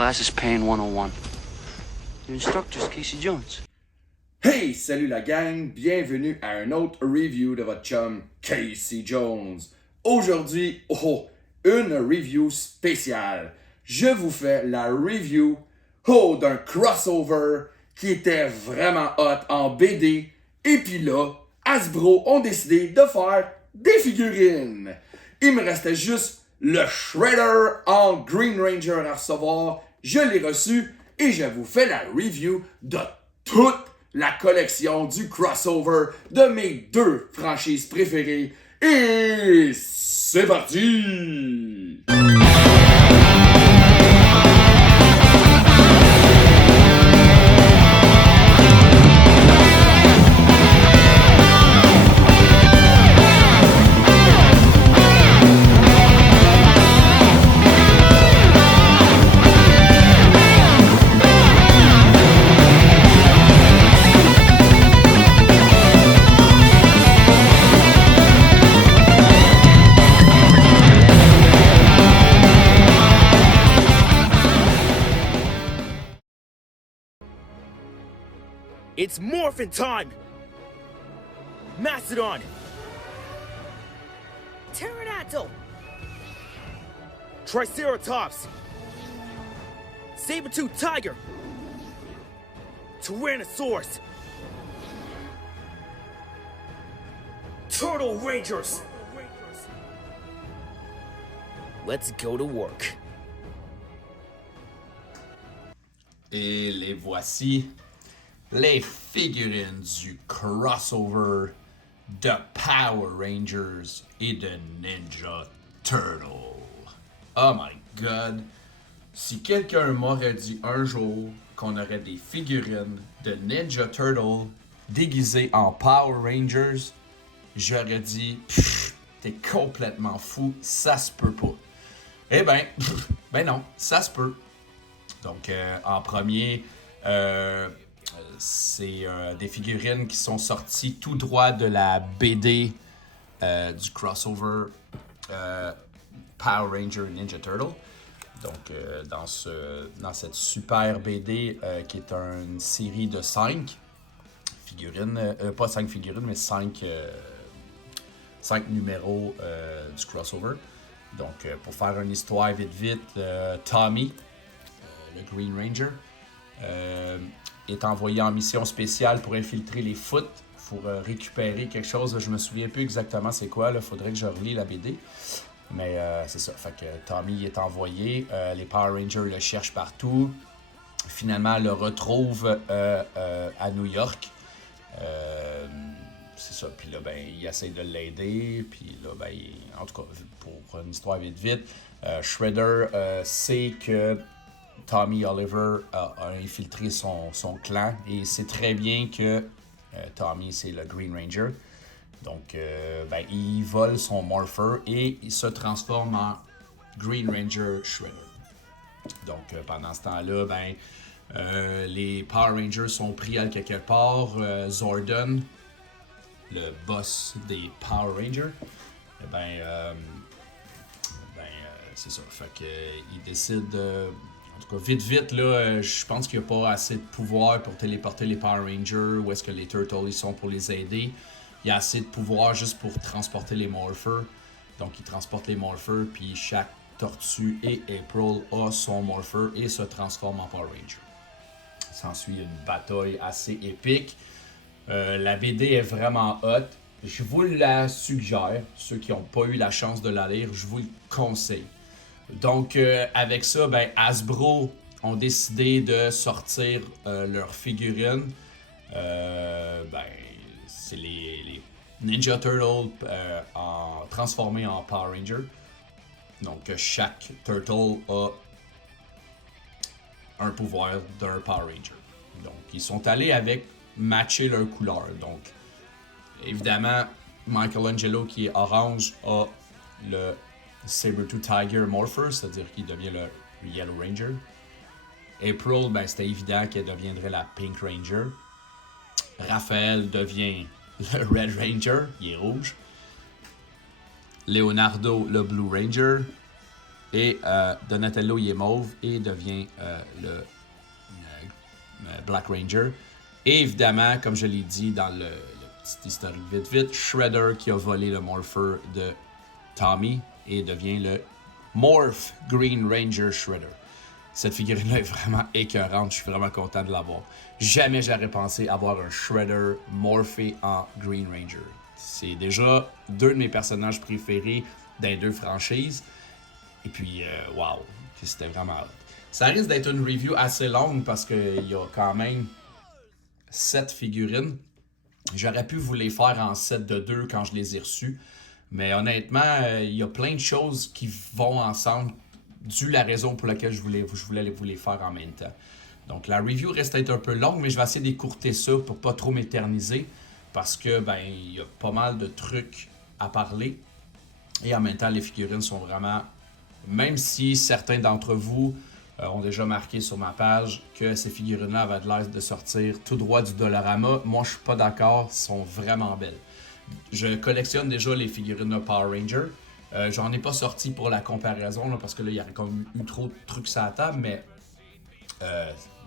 class is Pain 101. Your instructor's Casey Jones. Hey, salut la gang, bienvenue à un autre review de votre chum Casey Jones. Aujourd'hui, une review spéciale. Je vous fais la review d'un crossover qui était vraiment hot en BD. Et puis là, Hasbro ont décidé de faire des figurines. Il me restait juste le Shredder en Green Ranger à recevoir. Je l'ai reçu et je vous fais la review de toute la collection du crossover de mes deux franchises préférées. Et c'est parti! It's morphin' time! Mastodon! Pterodactyl! Triceratops! Saber-tooth tiger! Tyrannosaurus! Turtle Rangers! Let's go to work. Et les voici, les figurines du crossover de Power Rangers et de Ninja Turtle. Oh my god! Si quelqu'un m'aurait dit un jour qu'on aurait des figurines de Ninja Turtle déguisées en Power Rangers, j'aurais dit t'es complètement fou, ça se peut pas. Eh ben, ben non, ça se peut. Donc, en premier, c'est des figurines qui sont sorties tout droit de la BD du crossover Power Ranger Ninja Turtle. Donc, dans cette super BD qui est une série de 5 figurines, pas 5 figurines, mais 5 numéros du crossover. Donc, pour faire une histoire vite, Tommy, le Green Ranger, est envoyé en mission spéciale pour infiltrer les Foot, pour récupérer quelque chose. Je me souviens plus exactement c'est quoi, il faudrait que je relis la BD. Mais c'est ça, fait que Tommy est envoyé, les Power Rangers le cherchent partout. Finalement, le retrouvent à New York. C'est ça, puis là, ben, il essaie de l'aider, puis là, ben, en tout cas, pour une histoire vite, Shredder sait que Tommy Oliver a infiltré son clan et il sait très bien que Tommy, c'est le Green Ranger. Donc, ben, il vole son Morpher et il se transforme en Green Ranger Shredder. Donc, pendant ce temps-là, ben, les Power Rangers sont pris à quelque part. Zordon, le boss des Power Rangers, c'est ça. Fait que il décide en tout cas, vite, là, je pense qu'il n'y a pas assez de pouvoir pour téléporter les Power Rangers, où est-ce que les Turtles ils sont pour les aider. Il y a assez de pouvoir juste pour transporter les Morphers. Donc, il transporte les Morphers, puis chaque Tortue et April a son Morpher et se transforme en Power Ranger. S'ensuit une bataille assez épique. La BD est vraiment hot. Je vous la suggère. Ceux qui n'ont pas eu la chance de la lire, je vous le conseille. Donc, avec ça, ben, Hasbro ont décidé de sortir leurs figurines. C'est les Ninja Turtles transformés en Power Ranger. Donc, chaque Turtle a un pouvoir d'un Power Ranger. Donc, ils sont allés avec matcher leurs couleurs. Donc, évidemment, Michelangelo, qui est orange, a le Saber-tooth Tiger Morpher, c'est-à-dire qu'il devient le Yellow Ranger. April, ben, c'était évident qu'elle deviendrait la Pink Ranger. Raphaël devient le Red Ranger, il est rouge. Leonardo, le Blue Ranger. Et Donatello, il est mauve et devient le Black Ranger. Et évidemment, comme je l'ai dit dans le petit historique vite, Shredder qui a volé le Morpher de Tommy et devient le Morph Green Ranger Shredder. Cette figurine-là est vraiment écœurante, je suis vraiment content de l'avoir. Jamais j'aurais pensé avoir un Shredder morphé en Green Ranger. C'est déjà deux de mes personnages préférés dans les deux franchises. Et puis, wow, c'était vraiment hot. Ça risque d'être une review assez longue parce qu'il y a quand même 7 figurines. J'aurais pu vous les faire en 7 de 2 quand je les ai reçus. Mais honnêtement, il y a plein de choses qui vont ensemble, dû la raison pour laquelle je voulais vous les faire en même temps. Donc la review reste un peu longue, mais je vais essayer d'écourter ça pour pas trop m'éterniser. Parce que il y a pas mal de trucs à parler. Et en même temps, les figurines sont vraiment... Même si certains d'entre vous ont déjà marqué sur ma page que ces figurines-là avaient l'air de sortir tout droit du Dollarama, moi je suis pas d'accord, elles sont vraiment belles. Je collectionne déjà les figurines de Power Ranger. J'en ai pas sorti pour la comparaison là, parce que là il y aurait comme eu trop de trucs sur la table, mais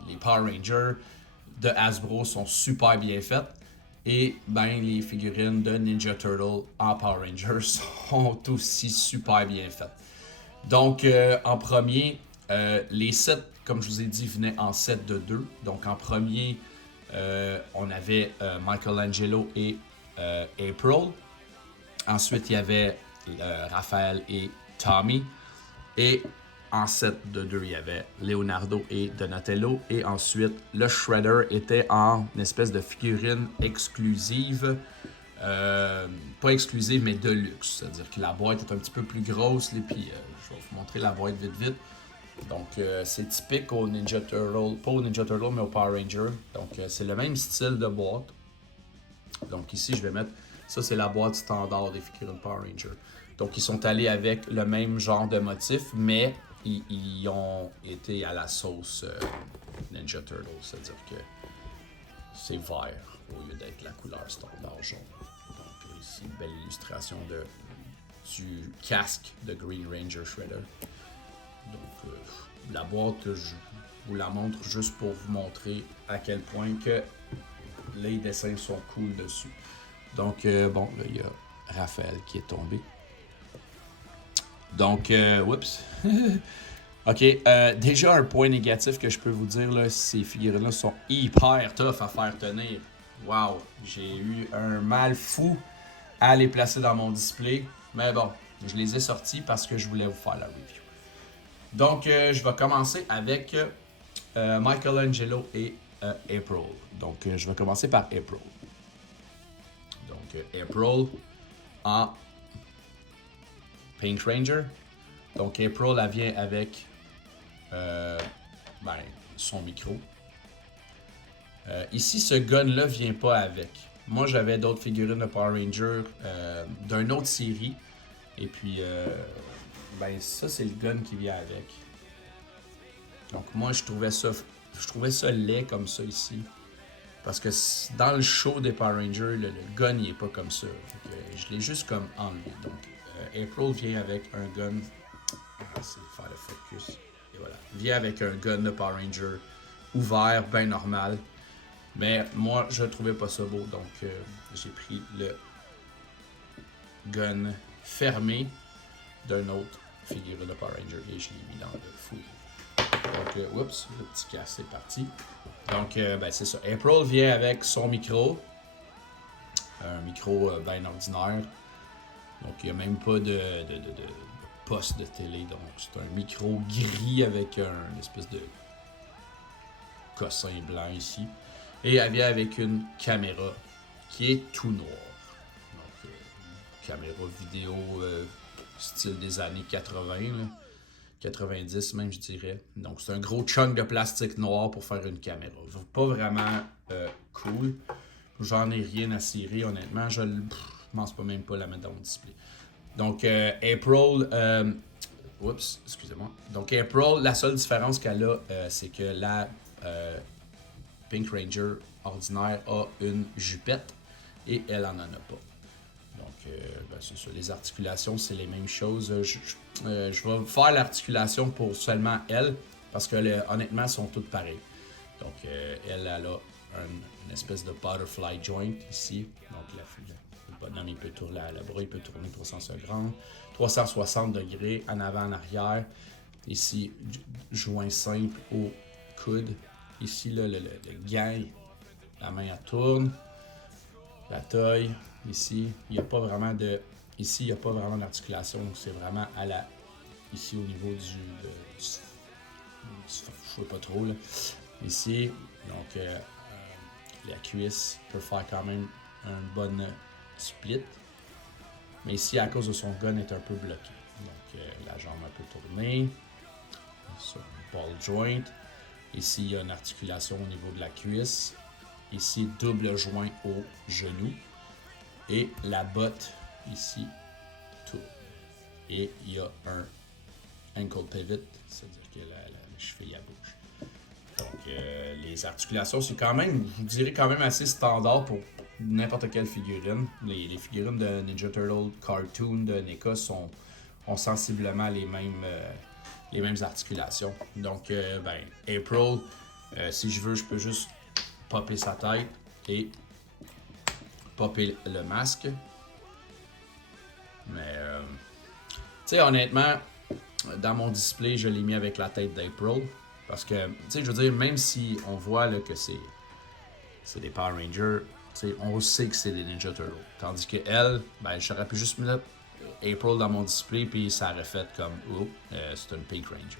les Power Rangers de Hasbro sont super bien faites. Et les figurines de Ninja Turtle en Power Rangers sont aussi super bien faites. Donc, en premier, les sets, comme je vous ai dit, venaient en set de 2. Donc, en premier, on avait Michelangelo et April. Ensuite, il y avait Raphaël et Tommy. Et en set de 2, il y avait Leonardo et Donatello. Et ensuite, le Shredder était en une espèce de figurine exclusive. Pas exclusive, mais de luxe. C'est-à-dire que la boîte est un petit peu plus grosse. Et puis, je vais vous montrer la boîte vite. Donc, c'est typique au Ninja Turtle. Pas au Ninja Turtle, mais au Power Ranger. Donc, c'est le même style de boîte. Donc, ici, je vais mettre... Ça, c'est la boîte standard des figurines Power Ranger. Donc, ils sont allés avec le même genre de motif, mais ils ont été à la sauce Ninja Turtle. C'est-à-dire que c'est vert au lieu d'être la couleur standard jaune. Donc, ici, une belle illustration du casque de Green Ranger Shredder. Donc, la boîte, je vous la montre juste pour vous montrer à quel point que les dessins sont cool dessus. Donc, là, il y a Raphaël qui est tombé. Donc, oups. OK, déjà un point négatif que je peux vous dire, là, ces figurines-là sont hyper tough à faire tenir. Wow, j'ai eu un mal fou à les placer dans mon display. Mais bon, je les ai sortis parce que je voulais vous faire la review. Donc, je vais commencer avec Michelangelo et April. Donc, je vais commencer par April. Donc, April en Pink Ranger. Donc, April, elle vient avec son micro. Ici, ce gun-là vient pas avec. Moi, j'avais d'autres figurines de Power Ranger d'une autre série. Et puis, ça, c'est le gun qui vient avec. Donc, moi, je trouvais ça laid comme ça ici. Parce que dans le show des Power Rangers, le gun, il est pas comme ça. Je l'ai juste comme enlevé. Donc, April vient avec un gun. C'est faire le focus. Et voilà. Vient avec un gun de Power Ranger ouvert, bien normal. Mais moi, je trouvais pas ça beau. Donc, j'ai pris le gun fermé d'un autre figurine de Power Ranger et je l'ai mis dans le fouille. Donc, oups, le petit casse, c'est parti. Donc, c'est ça. April vient avec son micro. Un micro bien ordinaire. Donc, il n'y a même pas de poste de télé. Donc, c'est un micro gris avec une espèce de cossin blanc ici. Et elle vient avec une caméra qui est tout noire. Donc, caméra vidéo style des années 80, là. 90 même, je dirais. Donc, c'est un gros chunk de plastique noir pour faire une caméra. Pas vraiment cool. J'en ai rien à cirer, honnêtement. Je pense pas même pas la mettre dans mon display. Donc, April... oups, excusez-moi. Donc, April, la seule différence qu'elle a, c'est que la Pink Ranger ordinaire a une jupette et elle en a pas. Donc, ben, c'est ça. Les articulations, c'est les mêmes choses. Je vais faire l'articulation pour seulement elle, parce que honnêtement, elles sont toutes pareilles. Donc, elle a une espèce de butterfly joint ici. Donc, le bonhomme, il peut tourner, le bras, il peut tourner 360 degrés, en avant, en arrière. Ici, joint simple au coude. Ici, là, le gant, la main, elle tourne. La taille, ici, il n'y a pas vraiment de... Ici, il n'y a pas vraiment d'articulation. Donc, c'est vraiment à la... Ici, au niveau du je sais pas trop, là. Ici, donc, la cuisse peut faire quand même un bon split. Mais ici, à cause de son gun, est un peu bloqué. Donc, la jambe un peu tournée. Ça, ball joint. Ici, il y a une articulation au niveau de la cuisse. Ici, double joint au genou. Et la botte, ici, tourne. Et il y a un ankle pivot, c'est-à-dire que la cheville, elle bouge. Donc, les articulations, c'est quand même, je vous dirais, quand même assez standard pour n'importe quelle figurine. Les figurines de Ninja Turtle cartoon de NECA ont sensiblement les mêmes articulations. Donc, April, si je veux, je peux juste popper sa tête et popper le masque. Mais, tu sais, honnêtement, dans mon display, je l'ai mis avec la tête d'April. Parce que, tu sais, je veux dire, même si on voit là, que c'est des Power Rangers, tu sais, on sait que c'est des Ninja Turtles. Tandis que elle, ben, j'aurais pu juste mettre April dans mon display, puis ça aurait fait comme, oh, c'est une Pink Ranger.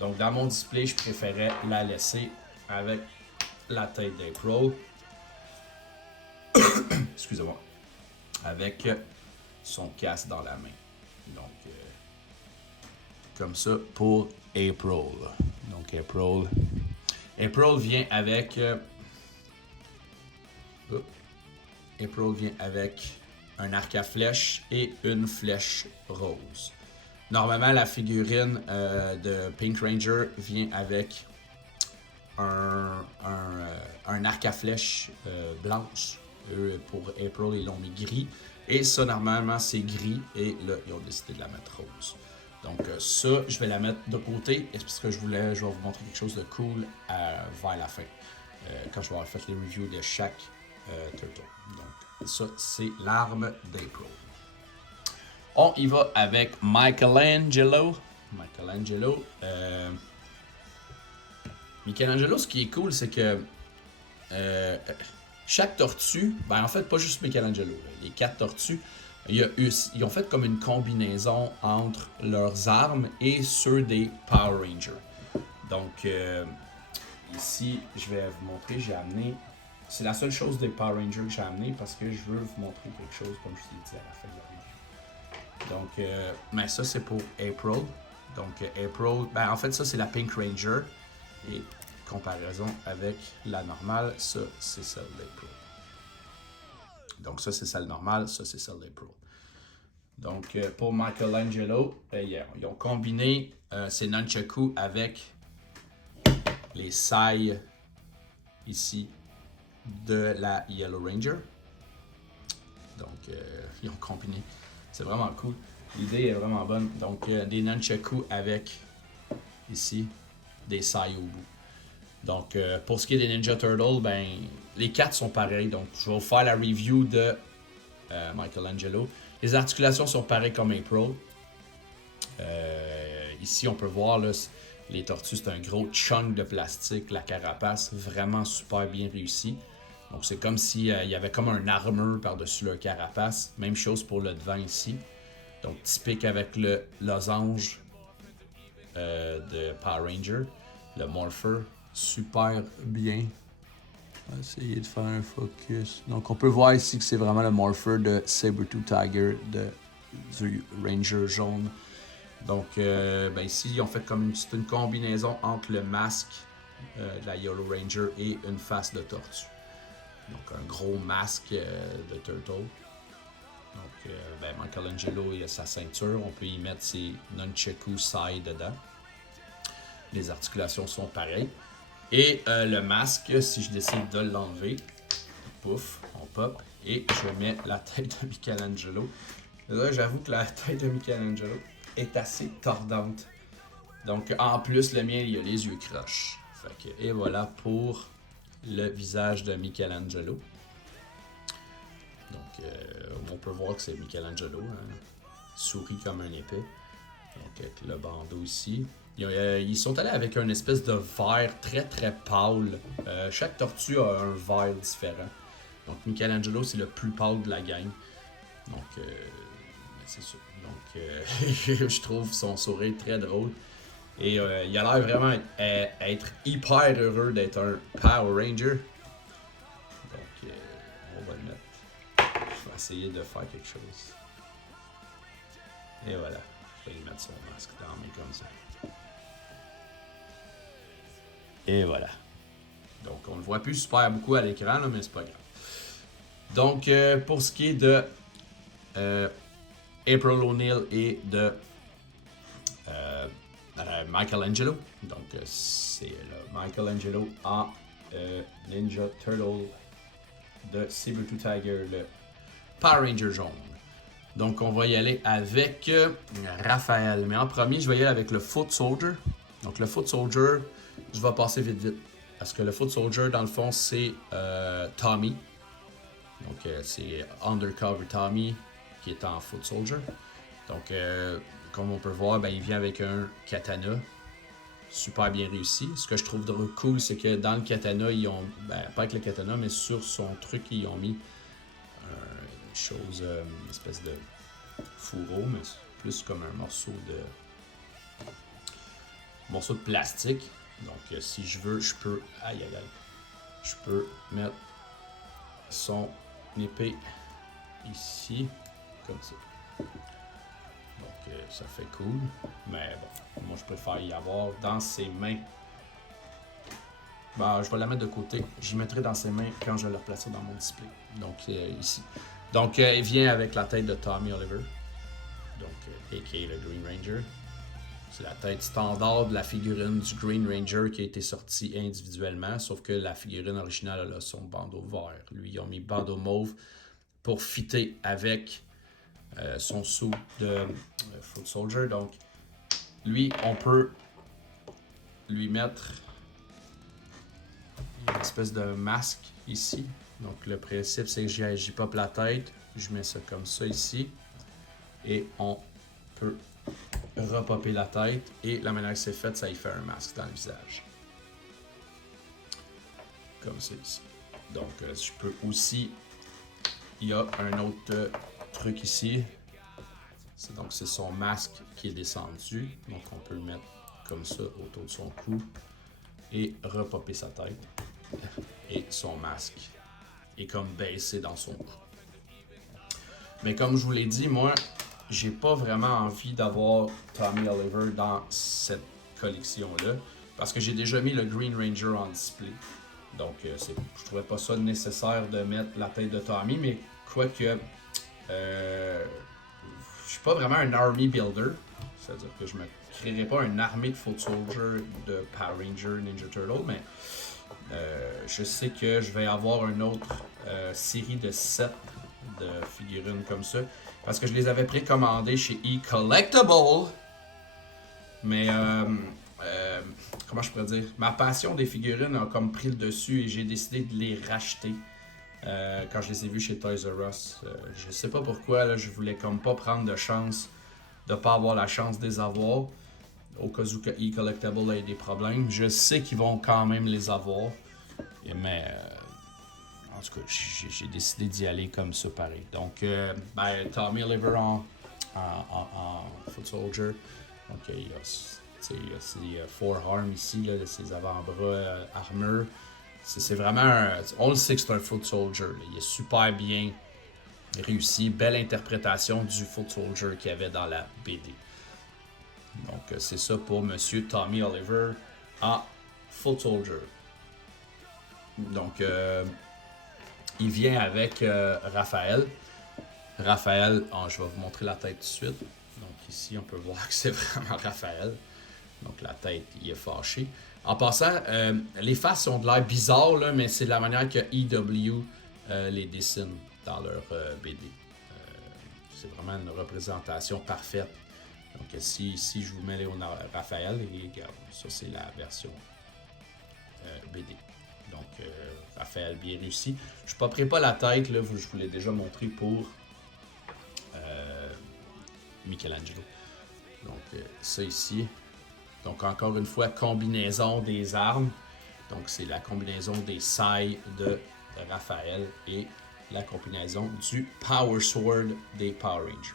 Donc, dans mon display, je préférais la laisser avec la tête d'April. Excusez-moi. Avec son casque dans la main. Donc, comme ça pour April. Donc, April vient avec... April vient avec un arc à flèche et une flèche rose. Normalement, la figurine de Pink Ranger vient avec un arc à flèche blanche. Pour April, ils l'ont mis gris. Et ça, normalement, c'est gris. Et là, ils ont décidé de la mettre rose. Donc ça, je vais la mettre de côté. Parce que je vais vous montrer quelque chose de cool vers la fin. Quand je vais avoir fait les reviews de chaque Turtle. Donc ça, c'est l'arme d'April. On y va avec Michelangelo. Michelangelo, ce qui est cool, c'est que chaque tortue, ben en fait, pas juste Michelangelo, les 4 tortues, ils ont fait comme une combinaison entre leurs armes et ceux des Power Rangers. Donc, ici, je vais vous montrer, j'ai amené... C'est la seule chose des Power Rangers que j'ai amené parce que je veux vous montrer quelque chose, comme je vous l'ai dit à la fin de la vidéo. Donc, mais ça, c'est pour April. Donc, April, ben en fait, ça, c'est la Pink Ranger. Et comparaison avec la normale, ça, c'est celle d'April. Donc, ça, c'est celle normale, ça, c'est celle d'April. Donc, pour Michelangelo, ils ont combiné ces nunchakus avec les sailles ici de la Yellow Ranger. Donc, ils ont combiné. C'est vraiment cool. L'idée est vraiment bonne. Donc, des nunchakus avec ici des sailles au bout. Donc, pour ce qui est des Ninja Turtles, ben, les 4 sont pareils. Donc, je vais vous faire la review de Michelangelo. Les articulations sont pareilles comme April. Ici, on peut voir là, les tortues, c'est un gros chunk de plastique. La carapace, vraiment super bien réussi. Donc, c'est comme s'il y avait comme un armure par-dessus leur carapace. Même chose pour le devant ici. Donc, typique avec le losange de Power Ranger. Le Morpher, super bien. On va essayer de faire un focus. Donc, on peut voir ici que c'est vraiment le Morpher de Sabertooth Tiger du Ranger jaune. Donc, ici, ils ont fait comme une combinaison entre le masque de la Yellow Ranger et une face de tortue. Donc, un gros masque de Turtle. Donc, Michelangelo, il a sa ceinture. On peut y mettre ses nunchaku sai dedans. Les articulations sont pareilles. Et le masque, si je décide de l'enlever, pouf, On pop et je mets la tête de Michelangelo. Là, j'avoue que la tête de Michelangelo est assez tordante. Donc, en plus, le mien, il a les yeux croches. Fait que, et voilà pour le visage de Michelangelo. Donc, on peut voir que c'est Michelangelo. Hein. Il sourit comme un épée. Donc, avec le bandeau ici. Ils sont allés avec une espèce de vert très très pâle. Chaque tortue a un vert différent. Donc, Michelangelo, c'est le plus pâle de la gang. Donc, c'est ça. Donc, je trouve son sourire très drôle. Et il a l'air vraiment être hyper heureux d'être un Power Ranger. Donc, on va le mettre. Je vais essayer de faire quelque chose. Et voilà. Je vais lui mettre son masque dans mes comme ça. Et voilà. Donc, on le voit plus super beaucoup à l'écran, là, mais c'est pas grave. Donc, pour ce qui est de April O'Neil et de Michelangelo. Donc, c'est le Michelangelo en Ninja Turtle de Saber-Tooth Tiger, le Power Ranger jaune. Donc, on va y aller avec Raphaël. Mais en premier, je vais y aller avec le Foot Soldier. Donc, le Foot Soldier, je vais passer vite. Parce que le Foot Soldier, dans le fond, c'est Tommy. Donc, c'est Undercover Tommy qui est en Foot Soldier. Donc, comme on peut voir, ben, il vient avec un katana. Super bien réussi. Ce que je trouve cool, c'est que dans le katana, ils ont. Ben, pas avec le katana, mais sur son truc, ils ont mis une chose, une espèce de fourreau, mais plus comme un morceau de plastique. Donc, si je veux, je peux. Aïe. Je peux mettre son épée ici, comme ça. Donc, ça fait cool. Mais bon, moi, je préfère y avoir dans ses mains. Ben, je vais la mettre de côté. J'y mettrai dans ses mains quand je vais la replacer dans mon display. Donc, ici. Donc, il vient avec la tête de Tommy Oliver. Donc, a.k.a. le Green Ranger. C'est la tête standard de la figurine du Green Ranger qui a été sortie individuellement. Sauf que la figurine originale, elle a son bandeau vert. Lui, ils ont mis bandeau mauve pour fitter avec son suit de Foot Soldier. Donc, lui, on peut lui mettre une espèce de masque ici. Donc, le principe, c'est que j'y pop la tête. Je mets ça comme ça ici. Et on peut repopper la tête. Et la manière que c'est fait, ça y fait un masque dans le visage. Comme ça ici. Donc, je peux aussi... Il y a un autre truc ici. Donc, c'est son masque qui est descendu. Donc, on peut le mettre comme ça autour de son cou. Et repopper sa tête. Et son masque est comme baissé dans son cou. Mais comme je vous l'ai dit, moi, j'ai pas vraiment envie d'avoir Tommy Oliver dans cette collection-là. Parce que j'ai déjà mis le Green Ranger en display. Donc, je trouvais pas ça nécessaire de mettre la tête de Tommy. Mais quoique, je suis pas vraiment un army builder. C'est-à-dire que je me créerai pas une armée de Foot Soldier, de Power Ranger, Ninja Turtle. Mais je sais que je vais avoir une autre série de 7 de figurines comme ça. Parce que je les avais précommandées chez eCollectible. Mais, comment je pourrais dire? Ma passion des figurines a comme pris le dessus et j'ai décidé de les racheter. Quand je les ai vus chez Toys R Us. Je sais pas pourquoi, là, je voulais comme pas prendre de chance de pas avoir la chance de les avoir. Au cas où eCollectible ait des problèmes. Je sais qu'ils vont quand même les avoir. Mais en tout cas, j'ai décidé d'y aller comme ça pareil. Donc, Tommy Oliver en Foot Soldier. Donc, il y a ses forearms ici, là, ses avant-bras armure. C'est vraiment on le sait que c'est un Foot Soldier. Là. Il est super bien réussi. Belle interprétation du Foot Soldier qu'il y avait dans la BD. Donc, c'est ça pour Monsieur Tommy Oliver en Foot Soldier. Donc, il vient avec Raphaël. Raphaël, je vais vous montrer la tête tout de suite. Donc, ici, on peut voir que c'est vraiment Raphaël. Donc, la tête, il est fâché. En passant, les faces ont de l'air bizarres, là, mais c'est de la manière que EW les dessinent dans leur BD. C'est vraiment une représentation parfaite. Donc si je vous mets Raphaël, et regarde, ça c'est la version BD. Donc Raphaël bien réussi. Je ne paperai pas la tête, là, je vous l'ai déjà montré pour Michelangelo. Donc ça ici. Donc encore une fois, combinaison des armes. Donc c'est la combinaison des sailles de Raphaël et la combinaison du Power Sword des Power Rangers.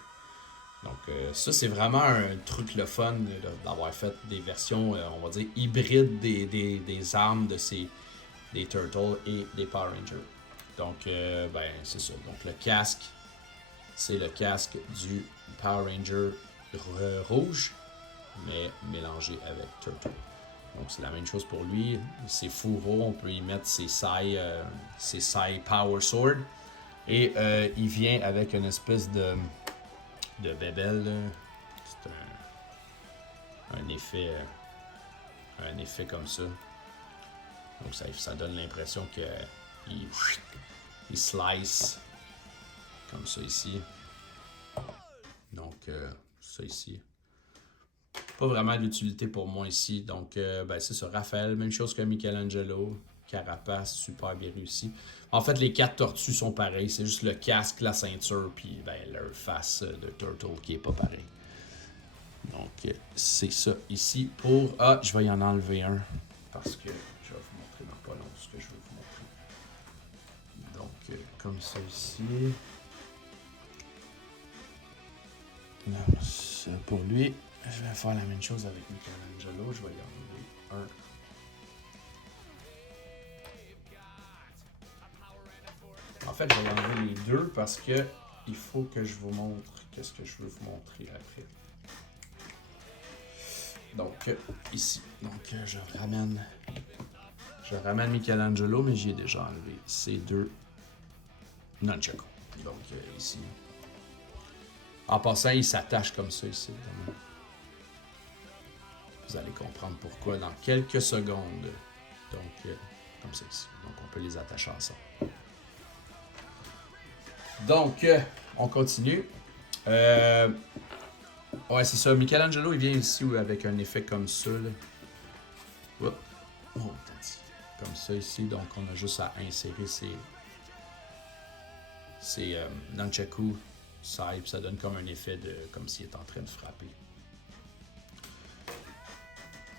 Donc ça c'est vraiment un truc le fun d'avoir fait des versions, on va dire, hybrides des armes des Turtles et des Power Rangers. Donc ben c'est ça. Donc le casque, c'est le casque du Power Ranger rouge, mais mélangé avec Turtle. Donc c'est la même chose pour lui. Ses fourreaux, on peut y mettre ses sailles Power Sword. Et il vient avec une espèce de bébelle. C'est un effet comme ça. Donc ça donne l'impression qu'il slice comme ça ici. Donc ça ici. Pas vraiment d'utilité pour moi ici. Donc ben, c'est ça, Raphaël, même chose que Michelangelo. Carapace, super bien réussi. En fait, les 4 tortues sont pareilles. C'est juste le casque, la ceinture, puis ben, leur face de Turtle qui est pas pareil. Donc, c'est ça ici pour... Ah, je vais y en enlever un. Parce que je vais vous montrer dans pas long ce que je veux vous montrer. Donc, comme ça ici. Là, ça pour lui. Je vais faire la même chose avec Michelangelo. Je vais y enlever un. En fait, je vais enlever les deux parce que il faut que je vous montre qu'est-ce que je veux vous montrer après. Donc, ici. Donc, je ramène Michelangelo, mais j'y ai déjà enlevé ces deux nunchakus. Donc, ici. En passant, il s'attache comme ça ici. Évidemment. Vous allez comprendre pourquoi dans quelques secondes. Donc, comme ça ici. Donc, on peut les attacher ensemble. Donc, on continue. Ouais, c'est ça. Michelangelo, il vient ici avec un effet comme ça. Là. Oh, comme ça ici. Donc, on a juste à insérer ces nunchakus side, puis ça donne comme un effet comme s'il est en train de frapper.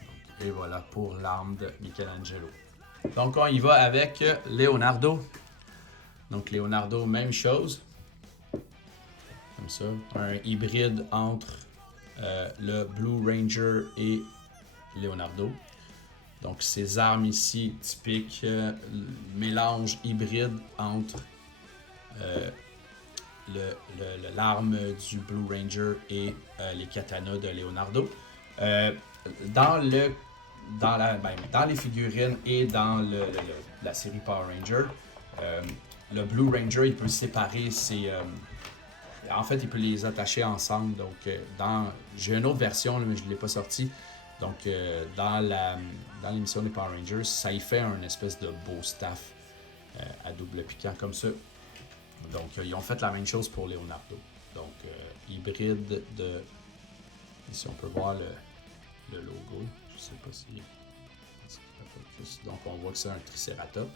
Donc, et voilà pour l'arme de Michelangelo. Donc, on y va avec Leonardo. Donc, Leonardo, même chose. Comme ça. Un hybride entre le Blue Ranger et Leonardo. Donc, ces armes ici, typiques, mélange hybride entre l'arme du Blue Ranger et les katanas de Leonardo. Dans les figurines et dans la série Power Ranger, le Blue Ranger, il peut séparer ses... en fait, il peut les attacher ensemble. Donc, j'ai une autre version, mais je ne l'ai pas sortie. Donc, dans l'émission des Power Rangers, ça y fait un espèce de beau staff à double piquant comme ça. Donc, ils ont fait la même chose pour Leonardo. Donc, hybride de... Ici, on peut voir le logo. Je ne sais pas si... Donc, on voit que c'est un Triceratops.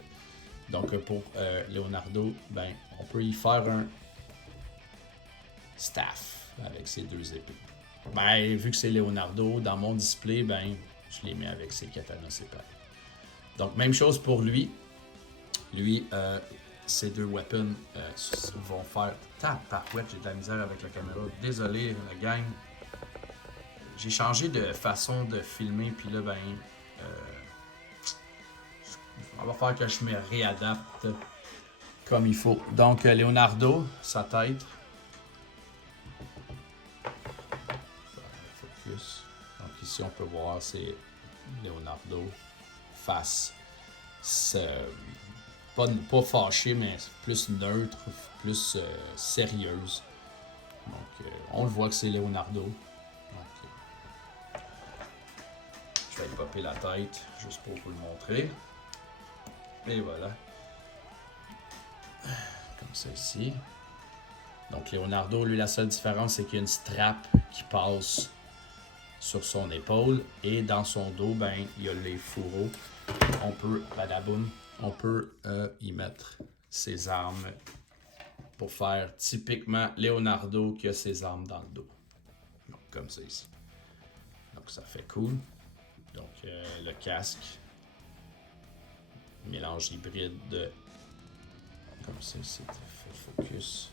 Donc, pour Leonardo, ben, on peut y faire un staff avec ses deux épées. Ben, vu que c'est Leonardo, dans mon display, ben, je les mets avec ses katanas séparés. Donc, même chose pour lui. Lui, ces deux weapons vont faire... Tabarouette, j'ai de la misère avec la caméra. Désolé, la gang. J'ai changé de façon de filmer, puis là, ben... on va faire que je me réadapte comme il faut. Donc, Leonardo, sa tête. Focus. Donc, ici, on peut voir, c'est Leonardo face. Pas fâché, mais plus neutre, plus sérieuse. Donc, on le voit que c'est Leonardo. Donc, je vais lui popper la tête, juste pour vous le montrer. Et voilà. Comme ça ici. Donc Leonardo, lui, la seule différence, c'est qu'il y a une strap qui passe sur son épaule. Et dans son dos, ben, il y a les fourreaux. On peut, badaboum, on peut y mettre ses armes pour faire typiquement Leonardo qui a ses armes dans le dos. Donc, comme ça ici. Donc ça fait cool. Donc le casque. Mélange hybride de... Comme ça ici, focus.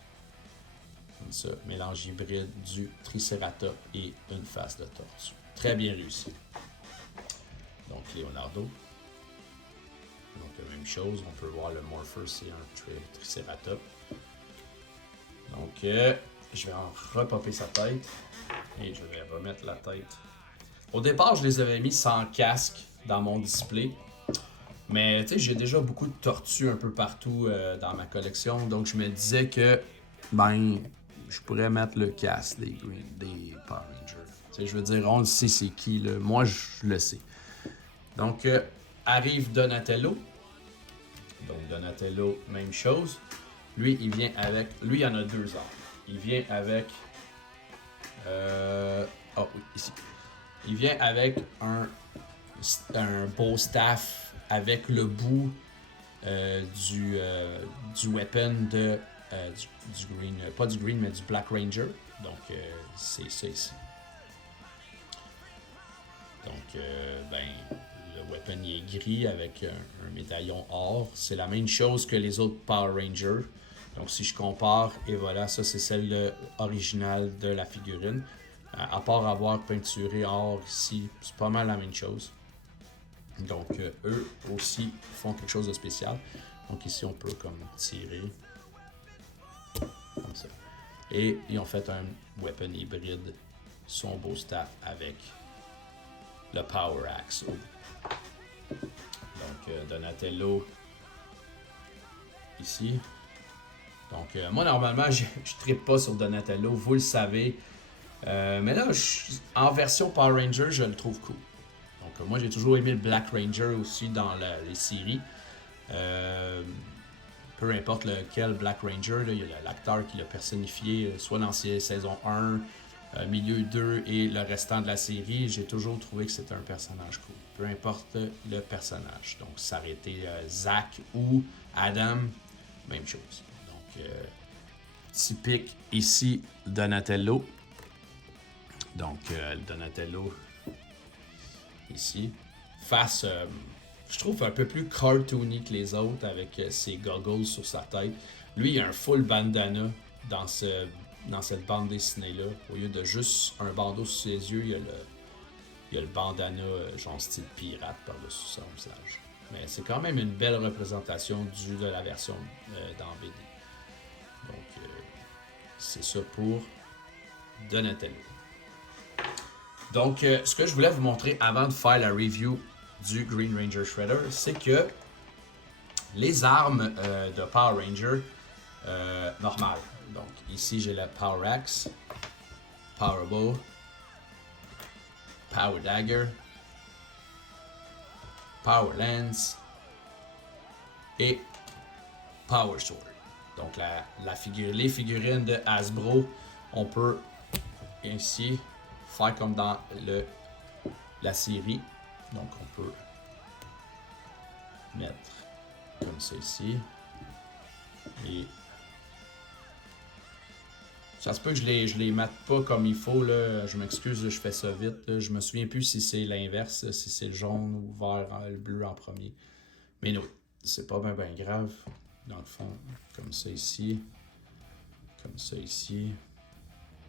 Comme ça, mélange hybride du Triceratops et une face de tortue. Très bien réussi. Donc Leonardo. Donc la même chose, on peut voir le Morpher, c'est un Triceratops. Donc je vais en repopper sa tête et je vais remettre la tête. Au départ, je les avais mis sans casque dans mon display. Mais tu sais, j'ai déjà beaucoup de tortues un peu partout dans ma collection. Donc je me disais que ben je pourrais mettre le casque des Power Rangers. Tu sais, je veux dire, on le sait c'est qui, là. Moi je le sais. Donc arrive Donatello. Donc Donatello, même chose. Lui, il vient avec... Lui, il y en a deux armes. Il vient avec... Oh, oui, ici. Il vient avec un beau staff avec le bout du weapon de... du green... Pas du green, mais du Black Ranger. Donc, c'est ça ici. Donc, ben... Le weapon il est gris avec un médaillon or. C'est la même chose que les autres Power Rangers. Donc si je compare, et voilà, ça c'est celle originale de la figurine. À part avoir peinturé or ici, c'est pas mal la même chose. Donc eux aussi font quelque chose de spécial. Donc ici on peut comme tirer. Comme ça. Et ils ont fait un weapon hybride, son beau staff avec le Power Axe. Donc Donatello ici. Donc moi normalement je trippe pas sur Donatello, vous le savez. Mais là en version Power Ranger je le trouve cool. Donc moi j'ai toujours aimé le Black Ranger aussi dans les séries. Peu importe lequel Black Ranger, là, il y a l'acteur qui l'a personnifié, soit dans saison 1, milieu 2 et le restant de la série, j'ai toujours trouvé que c'était un personnage cool. Peu importe le personnage. Donc, ça aurait été Zach ou Adam, même chose. Donc, typique ici, Donatello. Donc, Donatello ici. Face, je trouve un peu plus cartoony que les autres avec ses goggles sur sa tête. Lui, il a un full bandana dans cette bande dessinée-là. Au lieu de juste un bandeau sur ses yeux, il y a le bandana genre style pirate par-dessus son visage. Mais c'est quand même une belle représentation de la version dans BD. Donc, c'est ça pour Donatello. Donc, ce que je voulais vous montrer avant de faire la review du Green Ranger Shredder, c'est que les armes de Power Ranger normales. Donc, ici, j'ai le Power Axe, Power Bow, Power Dagger, Power Lance et Power Sword. Donc, les figurines de Hasbro, on peut ainsi faire comme dans la série. Donc, on peut mettre comme ça ici. Et ça se peut que je les mate pas comme il faut. Là. Je m'excuse, je fais ça vite. Là. Je me souviens plus si c'est l'inverse, si c'est le jaune ou vert, le bleu en premier. Mais non, c'est pas bien grave. Dans le fond, comme ça ici. Comme ça ici.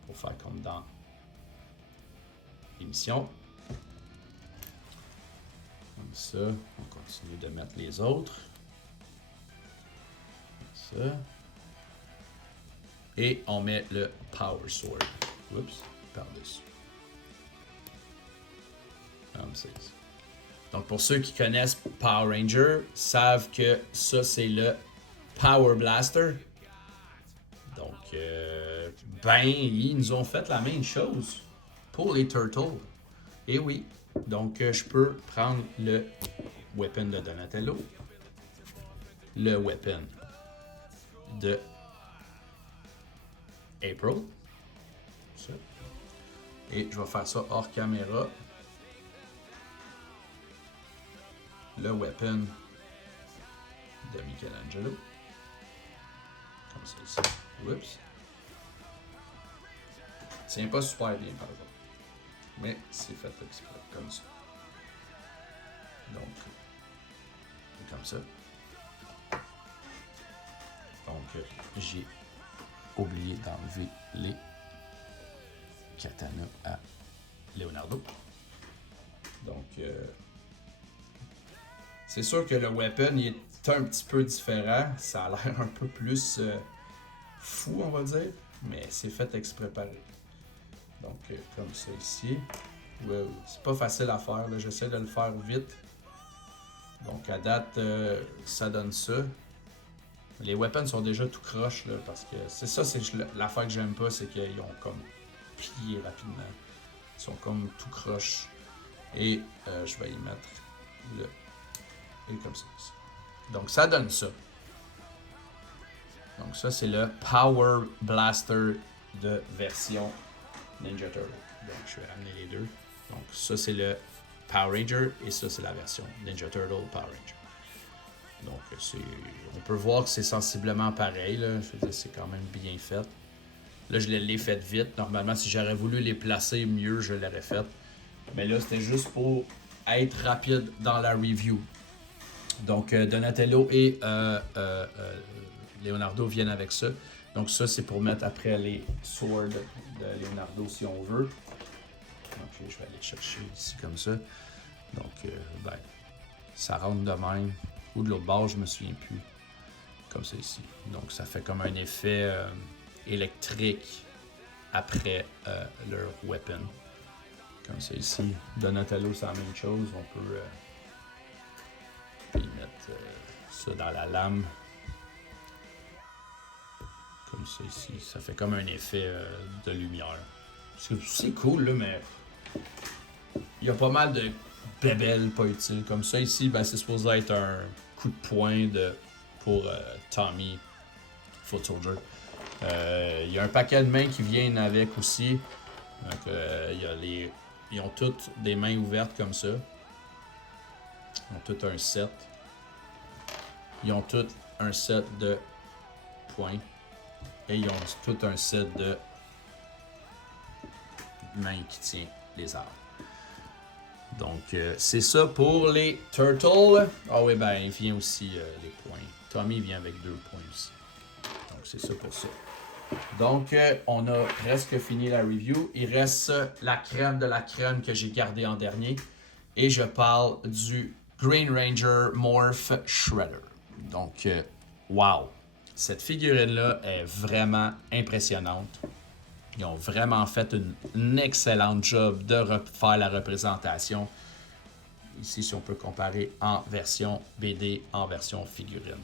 Pour faire comme dans l'émission. Comme ça. On continue de mettre les autres. Comme ça. Et on met le Power Sword. Oups, par-dessus. Comme ça. Donc pour ceux qui connaissent Power Ranger, savent que ça c'est le Power Blaster. Donc, ils nous ont fait la même chose pour les Turtles. Et oui, donc je peux prendre le weapon de Donatello, le weapon de April. Ça. Et je vais faire ça hors caméra. Le weapon de Michelangelo. Comme ça ici. Oups. Tient pas super bien par exemple. Mais c'est fait exprès comme ça. Donc, comme ça. Donc, j'ai oublié d'enlever les katanas à Leonardo. Donc, c'est sûr que le weapon il est un petit peu différent. Ça a l'air un peu plus fou, on va dire. Mais c'est fait exprès pareil. Donc, comme ça ici. Wow. C'est pas facile à faire. J'essaie de le faire vite. Donc, à date, ça donne ça. Les weapons sont déjà tout croche, là, parce que c'est ça, c'est l'affaire que j'aime pas, c'est qu'ils ont comme plié rapidement. Ils sont comme tout croche. Et je vais y mettre le... Et comme ça. Donc, ça donne ça. Donc, ça, c'est le Power Blaster de version Ninja Turtle. Donc, je vais ramener les deux. Donc, ça, c'est le Power Ranger et ça, c'est la version Ninja Turtle Power Ranger. Donc, on peut voir que c'est sensiblement pareil. Là. Je veux dire, c'est quand même bien fait. Là, je l'ai fait vite. Normalement, si j'aurais voulu les placer mieux, je l'aurais fait. Mais là, c'était juste pour être rapide dans la review. Donc, Donatello et Leonardo viennent avec ça. Donc, ça, c'est pour mettre après les swords de Leonardo si on veut. Donc, je vais aller chercher ici comme ça. Donc, ça rentre de même. Ou de l'autre bord, je me souviens plus. Comme ça ici. Donc, ça fait comme un effet électrique après leur weapon. Comme ça ici. Donatello, c'est la même chose. On peut y mettre ça dans la lame. Comme ça ici. Ça fait comme un effet de lumière. C'est cool, là, mais il y a pas mal de bébelles pas utiles. Comme ça ici, ben, c'est supposé être un coup de poing pour Tommy Foot Soldier. Il y a un paquet de mains qui viennent avec aussi. Donc, ils ont toutes des mains ouvertes comme ça. Ils ont tout un set. Ils ont tout un set de poings. Et ils ont tout un set de mains qui tient les armes. Donc, c'est ça pour les Turtles. Ah oui, ben, il vient aussi les points. Tommy vient avec 2 points aussi. Donc, c'est ça pour ça. Donc, on a presque fini la review. Il reste la crème de la crème que j'ai gardée en dernier. Et je parle du Green Ranger Morph Shredder. Donc, wow! Cette figurine-là est vraiment impressionnante. Ils ont vraiment fait une excellente job de faire la représentation. Ici, si on peut comparer en version BD, en version figurine.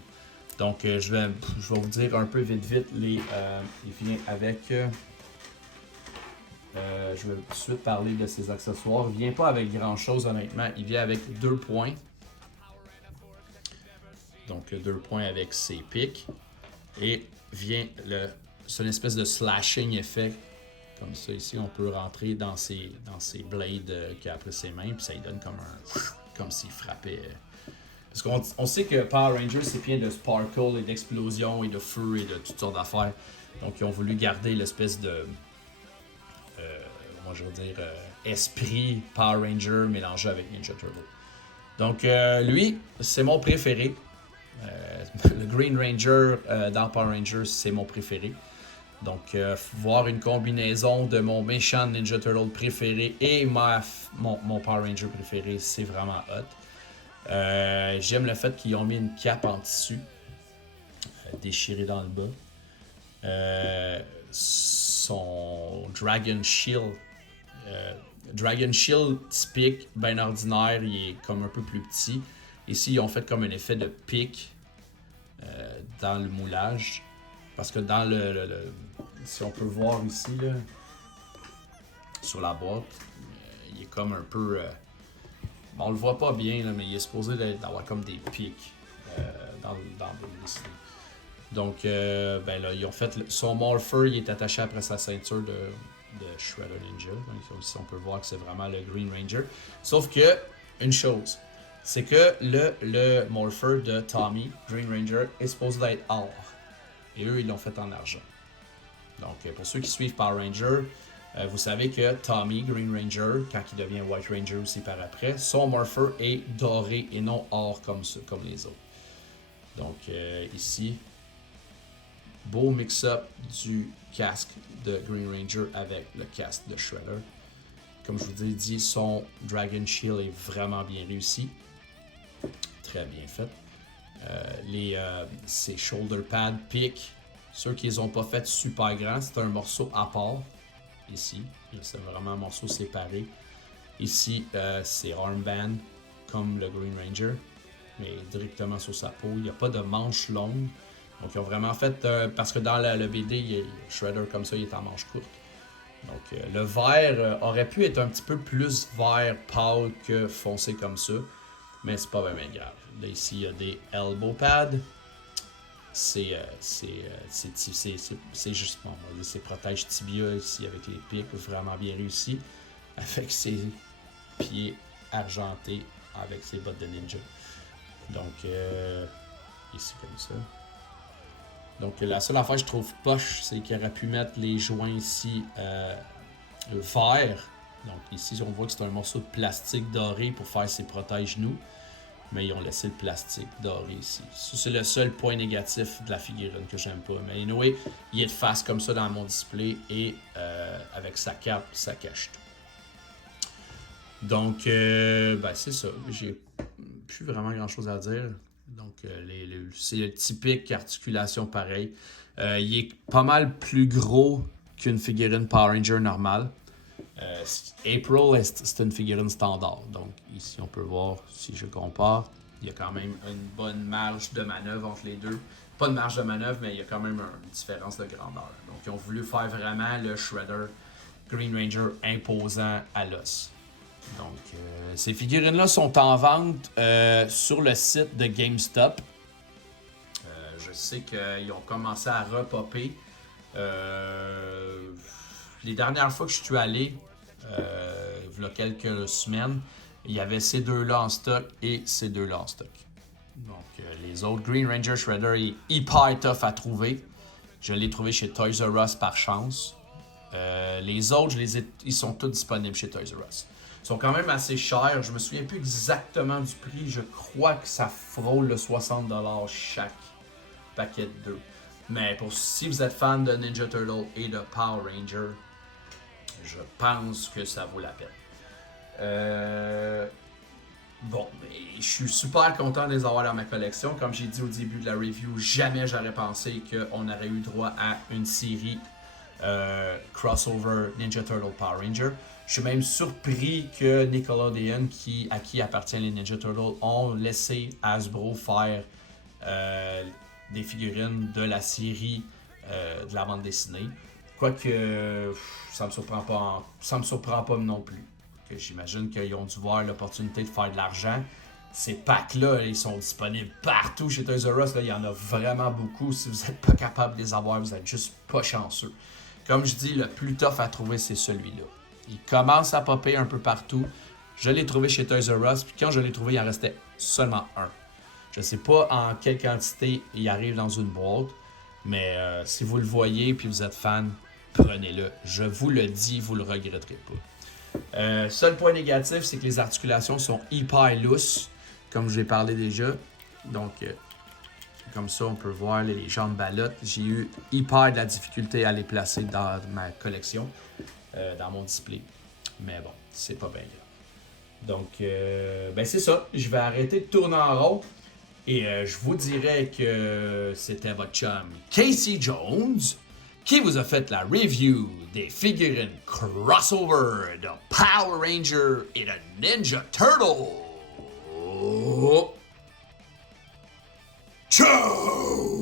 Donc, je vais vous dire un peu vite. Il vient avec... je vais tout de suite parler de ses accessoires. Il vient pas avec grand-chose, honnêtement. Il vient avec 2 points. Donc, 2 points avec ses pics. Et vient c'est une espèce de slashing effect. Comme ça, ici, on peut rentrer dans ses blades qu'il a après ses mains, puis ça lui donne comme s'il frappait. Parce qu'on sait que Power Rangers, c'est plein de sparkle et d'explosions et de feu et de toutes sortes d'affaires. Donc, ils ont voulu garder l'espèce de, moi je veux dire, esprit Power Ranger mélangé avec Ninja Turtle. Donc, lui, c'est mon préféré. Le Green Ranger dans Power Rangers, c'est mon préféré. Donc, voir une combinaison de mon méchant Ninja Turtle préféré et mon Power Ranger préféré, c'est vraiment hot. J'aime le fait qu'ils ont mis une cape en tissu, déchirée dans le bas. Son Dragon Shield. Dragon Shield typique, bien ordinaire, il est comme un peu plus petit. Ici, ils ont fait comme un effet de pic dans le moulage. Parce que dans si on peut voir ici, là, sur la boîte, il est comme un peu... on le voit pas bien, là, mais il est supposé d'avoir comme des pics dans le dessin. Donc, ben là, ils ont fait son Morpher, il est attaché après sa ceinture de Shredder Ninja. Donc, ici, on peut voir que c'est vraiment le Green Ranger. Sauf que, une chose, c'est que le Morpher de Tommy, Green Ranger, est supposé d'être or. Et eux, ils l'ont fait en argent. Donc, pour ceux qui suivent Power Ranger, vous savez que Tommy, Green Ranger, quand il devient White Ranger aussi par après, son Morpher est doré et non or comme les autres. Donc, ici, beau mix-up du casque de Green Ranger avec le casque de Shredder. Comme je vous ai dit, son Dragon Shield est vraiment bien réussi. Très bien fait. Ses shoulder pads piquent. Ceux qui les ont pas fait super grands, c'est un morceau à part. Ici, c'est vraiment un morceau séparé. Ici, c'est armband comme le Green Ranger, mais directement sur sa peau. Il n'y a pas de manche longue. Donc, ils ont vraiment fait... parce que dans le BD, Shredder comme ça, il est en manche courte. Donc, le vert aurait pu être un petit peu plus vert pâle que foncé comme ça. Mais c'est pas vraiment grave. Là, ici, il y a des elbow pads. C'est justement, c'est protège tibia ici avec les pics, vraiment bien réussi. Avec ses pieds argentés, avec ses bottes de ninja. Donc, ici comme ça. Donc, la seule affaire que je trouve poche, c'est qu'il aurait pu mettre les joints ici verts. Donc, ici, on voit que c'est un morceau de plastique doré pour faire ses protège-genoux. Mais ils ont laissé le plastique doré ici. Ça, c'est le seul point négatif de la figurine que j'aime pas. Mais anyway, il est de face comme ça dans mon display et avec sa cape, ça cache tout. Donc, ben c'est ça. J'ai plus vraiment grand chose à dire. Donc, c'est le typique articulation pareil. Il est pas mal plus gros qu'une figurine Power Ranger normale. April, c'est une figurine standard. Donc, ici, on peut voir, si je compare, il y a quand même une bonne marge de manœuvre entre les deux. Pas de marge de manœuvre, mais il y a quand même une différence de grandeur. Donc, ils ont voulu faire vraiment le Shredder Green Ranger imposant à l'os. Donc, ces figurines-là sont en vente sur le site de GameStop. Je sais qu'ils ont commencé à repopper. Les dernières fois que je suis allé, il y a quelques semaines, il y avait ces deux-là en stock et ces deux-là en stock. Donc, les autres, Green Ranger Shredder est hyper tough à trouver. Je l'ai trouvé chez Toys R Us par chance. Les autres, ils sont tous disponibles chez Toys R Us. Ils sont quand même assez chers. Je me souviens plus exactement du prix. Je crois que ça frôle le 60$ chaque paquet de deux. Mais si vous êtes fan de Ninja Turtle et de Power Ranger, je pense que ça vaut la peine. Bon, je suis super content de les avoir dans ma collection. Comme j'ai dit au début de la review, jamais j'aurais pensé qu'on aurait eu droit à une série crossover Ninja Turtle Power Ranger. Je suis même surpris que Nickelodeon, à qui appartient les Ninja Turtles, ont laissé Hasbro faire des figurines de la série de la bande dessinée. Quoique, ça me surprend pas non plus. Que j'imagine qu'ils ont dû voir l'opportunité de faire de l'argent. Ces packs-là, ils sont disponibles partout chez Toys R Us. Là, il y en a vraiment beaucoup. Si vous n'êtes pas capable de les avoir, vous n'êtes juste pas chanceux. Comme je dis, le plus tough à trouver, c'est celui-là. Il commence à popper un peu partout. Je l'ai trouvé chez Toys R Us. Puis quand je l'ai trouvé, il en restait seulement un. Je ne sais pas en quelle quantité il arrive dans une boîte. Mais si vous le voyez et vous êtes fan, prenez-le. Je vous le dis, vous ne le regretterez pas. Seul point négatif, c'est que les articulations sont hyper lousses, comme je l'ai parlé déjà. Donc, comme ça, on peut voir les jambes ballottes. J'ai eu hyper de la difficulté à les placer dans ma collection, dans mon display. Mais bon, c'est pas bien grave. Donc, ben c'est ça. Je vais arrêter de tourner en rond. Et je vous dirais que c'était votre chum Casey Jones qui vous a fait la review des figurines crossover de Power Ranger et de Ninja Turtle. Ciao!